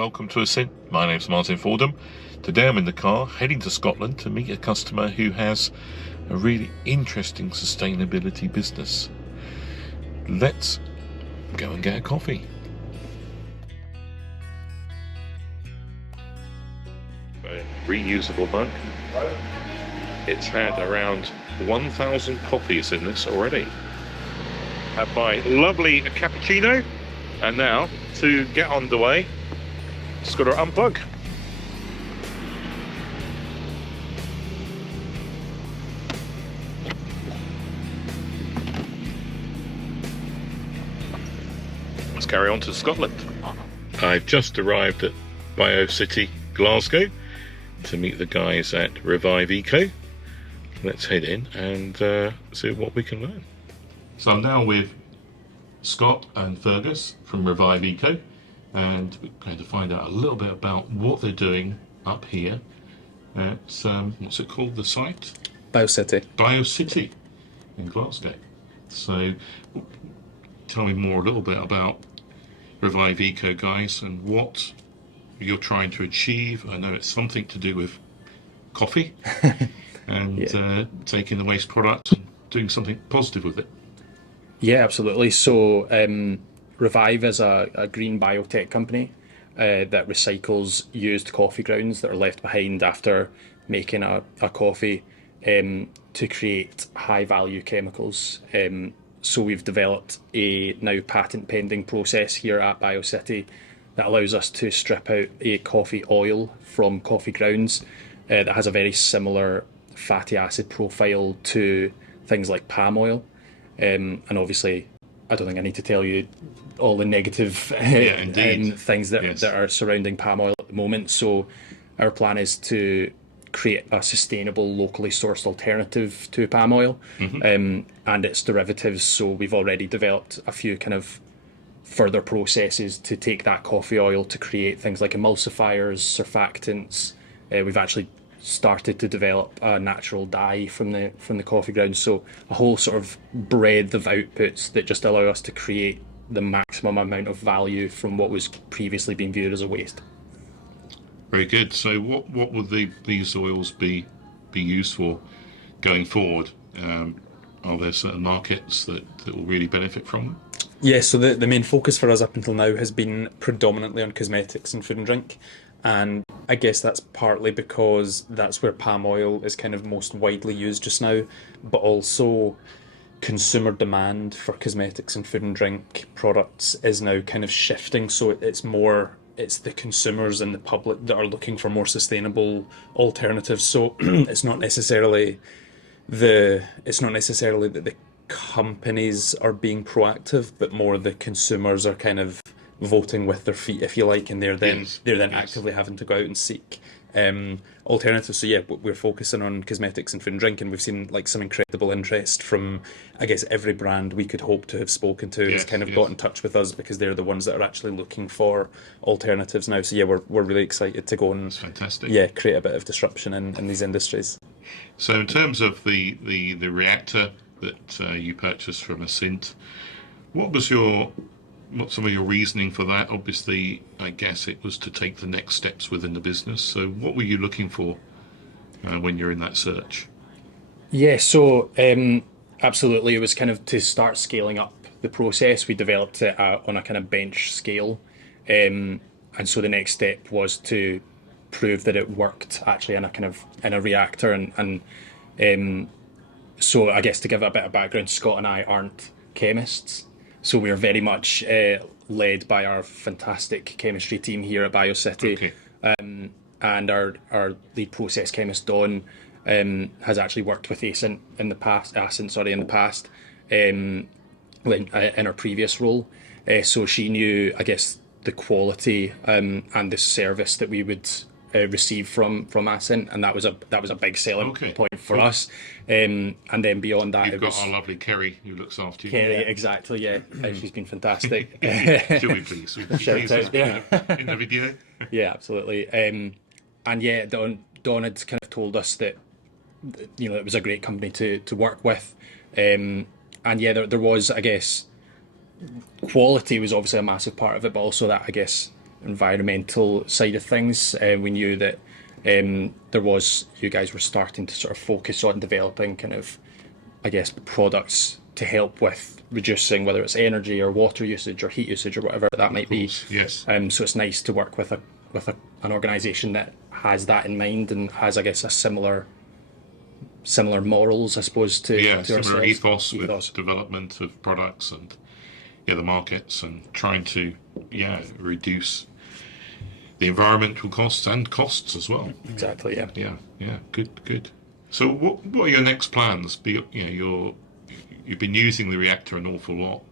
welcome to Asynt. My name's Martyn Fordham. Today I'm in the car heading to Scotland to meet a customer who has a really interesting sustainability business. Let's go and get a coffee. A reusable mug. It's had around 1,000 coffees in this already. Had my lovely cappuccino, and now to get underway, just got to unplug. Let's carry on to Scotland. I've just arrived at BioCity, Glasgow, to meet the guys at Revive Eco. Let's head in and see what we can learn. So I'm now with Scott and Fergus from Revive Eco, and we're going to find out a little bit about what they're doing up here at, what's it called, the site? BioCity. BioCity in Glasgow. So tell me more a little bit about Revive Eco, guys, and what you're trying to achieve. I know it's something to do with coffee and taking the waste product and doing something positive with it. Yeah, absolutely. So Revive is a green biotech company that recycles used coffee grounds that are left behind after making a coffee to create high value chemicals. So we've developed a now patent pending process here at BioCity that allows us to strip out a coffee oil from coffee grounds that has a very similar fatty acid profile to things like palm oil. And obviously, I don't think I need to tell you all the negative things that are surrounding palm oil at the moment. So our plan is to create a sustainable, locally sourced alternative to palm oil and its derivatives. So we've already developed a few kind of further processes to take that coffee oil to create things like emulsifiers, surfactants. We've actually started to develop a natural dye from the coffee grounds, so a whole sort of breadth of outputs that just allow us to create the maximum amount of value from what was previously being viewed as a waste. Very good. So what would these oils be used for going forward? Are there certain markets that will really benefit from them? Yeah, so the main focus for us up until now has been predominantly on cosmetics and food and drink. And I guess that's partly because that's where palm oil is kind of most widely used just now, but also consumer demand for cosmetics and food and drink products is now kind of shifting. So it's the consumers and the public that are looking for more sustainable alternatives. So it's not necessarily that the companies are being proactive, but more the consumers are kind of voting with their feet, if you like, and they're then actively having to go out and seek alternatives. So yeah, we're focusing on cosmetics and food and drink, and we've seen like some incredible interest from, I guess, every brand we could hope to have spoken to has kind of got in touch with us because they're the ones that are actually looking for alternatives now. So yeah, we're really excited to go and create a bit of disruption in these industries. So in terms of the reactor that you purchased from Asynt, what's some of your reasoning for that? Obviously, I guess it was to take the next steps within the business. So what were you looking for when you're in that search? Yeah, so absolutely. It was kind of to start scaling up the process. We developed it on a kind of bench scale. And so the next step was to prove that it worked actually in a reactor. And so I guess to give a bit of background, Scott and I aren't chemists. So we're very much led by our fantastic chemistry team here at BioCity. Okay. And our lead process chemist, Dawn, has actually worked with Asynt in the past, in her previous role. So she knew, I guess, the quality and the service that we would receive from Asynt, and that was a big selling point for us. And then beyond that, you've got our lovely Kerry who looks after you. Kerry, exactly, yeah. She's been fantastic. Should we please? In the video. Yeah, absolutely. And yeah, Dawn had kind of told us that it was a great company to work with. And yeah, there was, I guess, quality was obviously a massive part of it, but also that, I guess, environmental side of things. We knew that you guys were starting to sort of focus on developing kind of, I guess, products to help with reducing whether it's energy or water usage or heat usage or whatever that might be. Yes. So it's nice to work with an organisation that has that in mind and has, I guess, a similar morals, I suppose, to similar ourselves. ethos with development of products and the markets and trying to reduce the environmental costs and costs as well. Exactly. Yeah. Good. So what are your next plans? You've been using the reactor an awful lot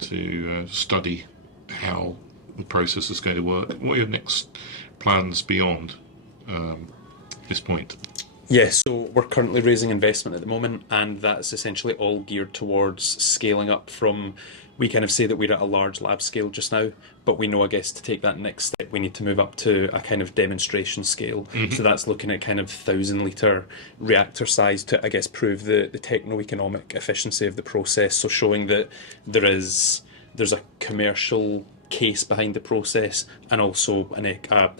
to study how the process is going to work. What are your next plans beyond this point? Yeah, so we're currently raising investment at the moment, and that's essentially all geared towards scaling up from, we kind of say that we're at a large lab scale just now, but we know, I guess, to take that next step, we need to move up to a kind of demonstration scale. So that's looking at kind of 1,000-litre reactor size to, I guess, prove the techno-economic efficiency of the process. So showing that there's a commercial case behind the process and also an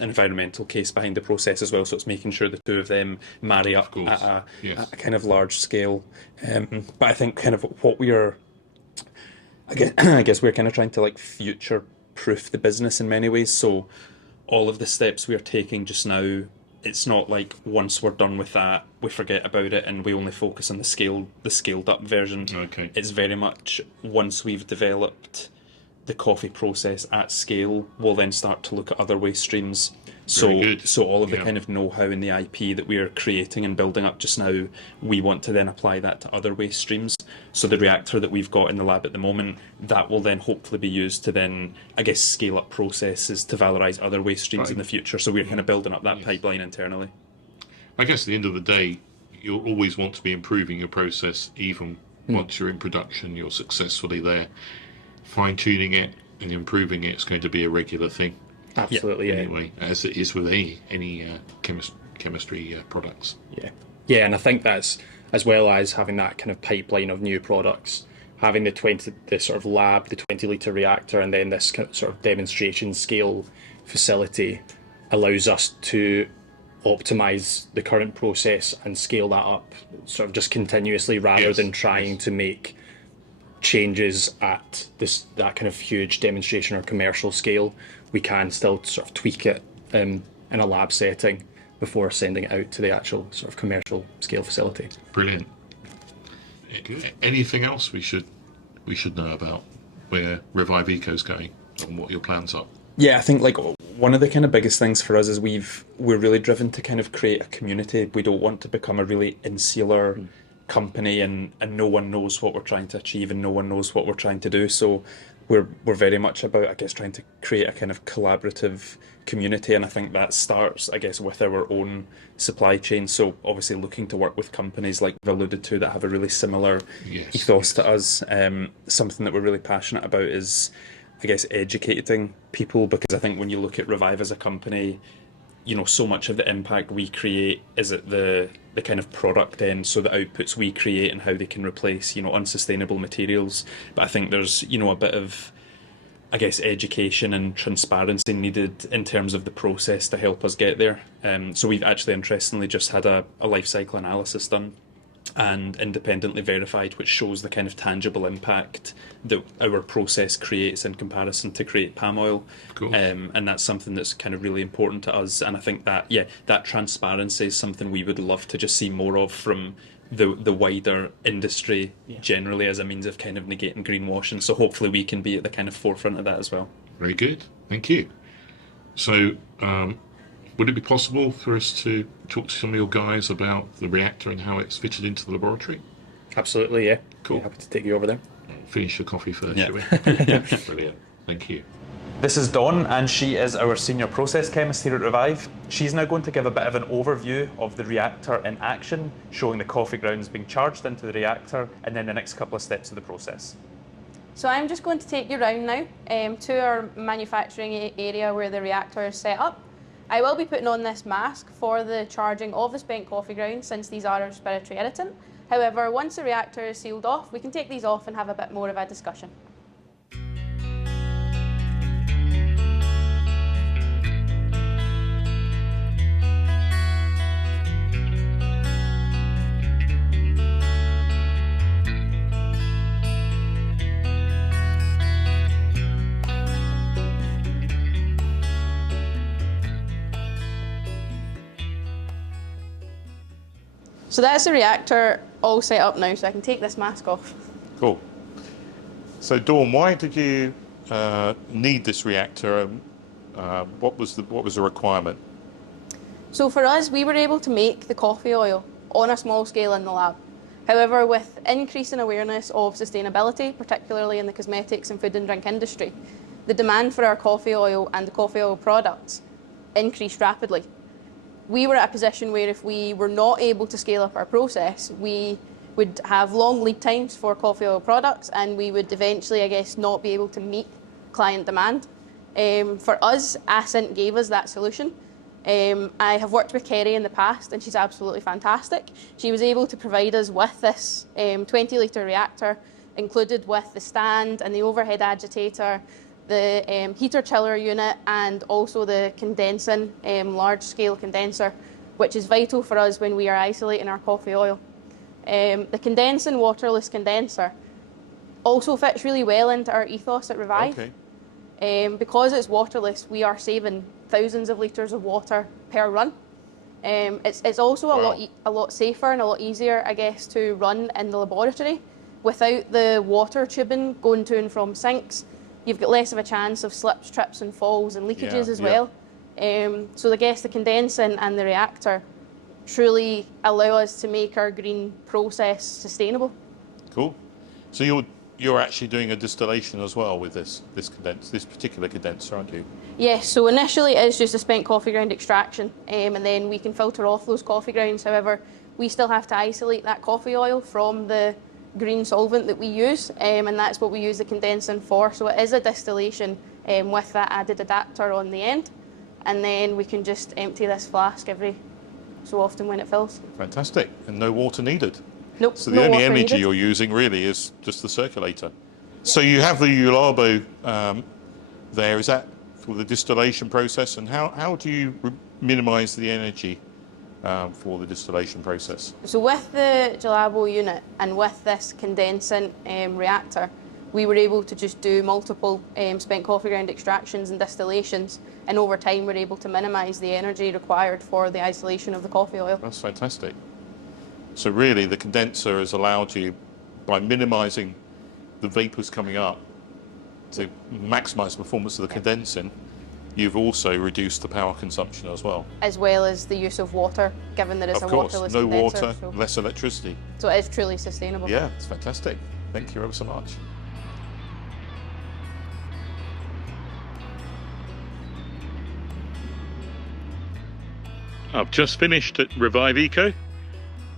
environmental case behind the process as well. So it's making sure the two of them marry up at a kind of large scale. But I think kind of what we're, I guess we're kind of trying to like future proof the business in many ways. So all of the steps we are taking just now, it's not like once we're done with that, we forget about it and we only focus on the scaled up version. Okay. It's very much once we've developed the coffee process at scale, we'll then start to look at other waste streams. So all of the kind of know-how and the IP that we're creating and building up just now, we want to then apply that to other waste streams. So the reactor that we've got in the lab at the moment, that will then hopefully be used to then, I guess, scale up processes to valorize other waste streams in the future. So we're kind of building up that pipeline internally. I guess at the end of the day, you'll always want to be improving your process even once you're in production, you're successfully there. Fine-tuning it and improving it's going to be a regular thing. Absolutely, Anyway, as it is with any chemistry products. Yeah, and I think that's, as well as having that kind of pipeline of new products, having the sort of lab, the 20-litre reactor, and then this sort of demonstration scale facility allows us to optimize the current process and scale that up sort of just continuously rather than trying to make changes at that kind of huge demonstration or commercial scale. We can still sort of tweak it in a lab setting before sending it out to the actual sort of commercial scale facility. Brilliant. Anything else we should know about where Revive Eco's going and what your plans are? Yeah, I think like one of the kind of biggest things for us is we're really driven to kind of create a community. We don't want to become a really insular company and no one knows what we're trying to achieve and no one knows what we're trying to do. So we're very much about, I guess, trying to create a kind of collaborative community, and I think that starts, I guess, with our own supply chain. So obviously looking to work with companies like we've alluded to that have a really similar ethos to us. Something that we're really passionate about is, I guess, educating people, because I think when you look at Revive as a company, you know, so much of the impact we create is at the kind of product end, so the outputs we create and how they can replace, you know, unsustainable materials. But I think there's, you know, a bit of, I guess, education and transparency needed in terms of the process to help us get there. So we've actually, interestingly, just had a life cycle analysis done and independently verified, which shows the kind of tangible impact that our process creates in comparison to create palm oil. Cool. And that's something that's kind of really important to us. And I think that, that transparency is something we would love to just see more of from the wider industry generally, as a means of kind of negating greenwashing. So hopefully we can be at the kind of forefront of that as well. Very good. Thank you. So, would it be possible for us to talk to some of your guys about the reactor and how it's fitted into the laboratory? Absolutely, yeah. Cool. Happy to take you over there. Finish your coffee first, shall we? Brilliant. Thank you. This is Dawn, and she is our senior process chemist here at Revive. She's now going to give a bit of an overview of the reactor in action, showing the coffee grounds being charged into the reactor, and then the next couple of steps of the process. So I'm just going to take you round now to our manufacturing area where the reactor is set up. I will be putting on this mask for the charging of the spent coffee grounds, since these are a respiratory irritant. However, once the reactor is sealed off, we can take these off and have a bit more of a discussion. So that's the reactor all set up now, so I can take this mask off. Cool. So Dawn, why did you need this reactor? What was the requirement? So for us, we were able to make the coffee oil on a small scale in the lab. However, with increasing awareness of sustainability, particularly in the cosmetics and food and drink industry, the demand for our coffee oil and the coffee oil products increased rapidly. We were at a position where if we were not able to scale up our process, we would have long lead times for coffee oil products, and we would eventually, I guess, not be able to meet client demand. For us, Asynt gave us that solution. I have worked with Kerry in the past, and she's absolutely fantastic. She was able to provide us with this 20-litre reactor, included with the stand and the overhead agitator, the heater chiller unit, and also the CondenSyn large-scale condenser, which is vital for us when we are isolating our coffee oil. The CondenSyn waterless condenser also fits really well into our ethos at Revive. Okay. Because it's waterless, we are saving thousands of litres of water per run. It's also a lot safer and a lot easier, I guess, to run in the laboratory without the water tubing going to and from sinks. You've got less of a chance of slips, trips and falls and leakages as well. So I guess the CondenSyn and the reactor truly allow us to make our green process sustainable. Cool. So you're actually doing a distillation as well with this particular condenser, aren't you? Yes, so initially it's just a spent coffee ground extraction, and then we can filter off those coffee grounds. However, we still have to isolate that coffee oil from the green solvent that we use, and that's what we use the CondenSyn for. So it is a distillation with that added adapter on the end, and then we can just empty this flask every so often when it fills. Fantastic. And no water needed. Nope. So the no only water energy needed. you're using really is just the circulator. So you have the Ulabo there. Is that for the distillation process? And how do you minimise the energy for the distillation process? So with the Gelabo unit and with this CondenSyn reactor, we were able to just do multiple spent coffee ground extractions and distillations, and over time we're able to minimise the energy required for the isolation of the coffee oil. That's fantastic. So really the condenser has allowed you, by minimising the vapours coming up, to maximise the performance of the CondenSyn. You've also reduced the power consumption as well. As well as the use of water, given that it's Of a course, waterless no condenser. water, less electricity. So it is truly sustainable. Yeah, it's fantastic. Thank you ever so much. I've just finished at Revive Eco.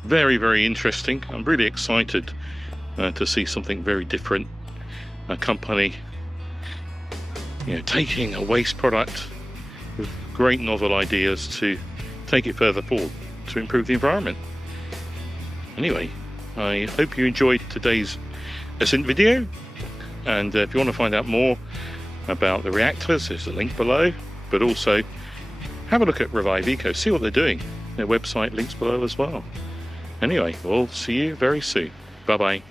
Very, very interesting. I'm really excited to see something very different. A company, taking a waste product with great novel ideas to take it further forward to improve the environment. Anyway, I hope you enjoyed today's Asynt video, and if you want to find out more about the reactors, there's a link below, but also have a look at Revive Eco, see what they're doing. Their website links below as well. Anyway, we'll see you very soon. Bye bye.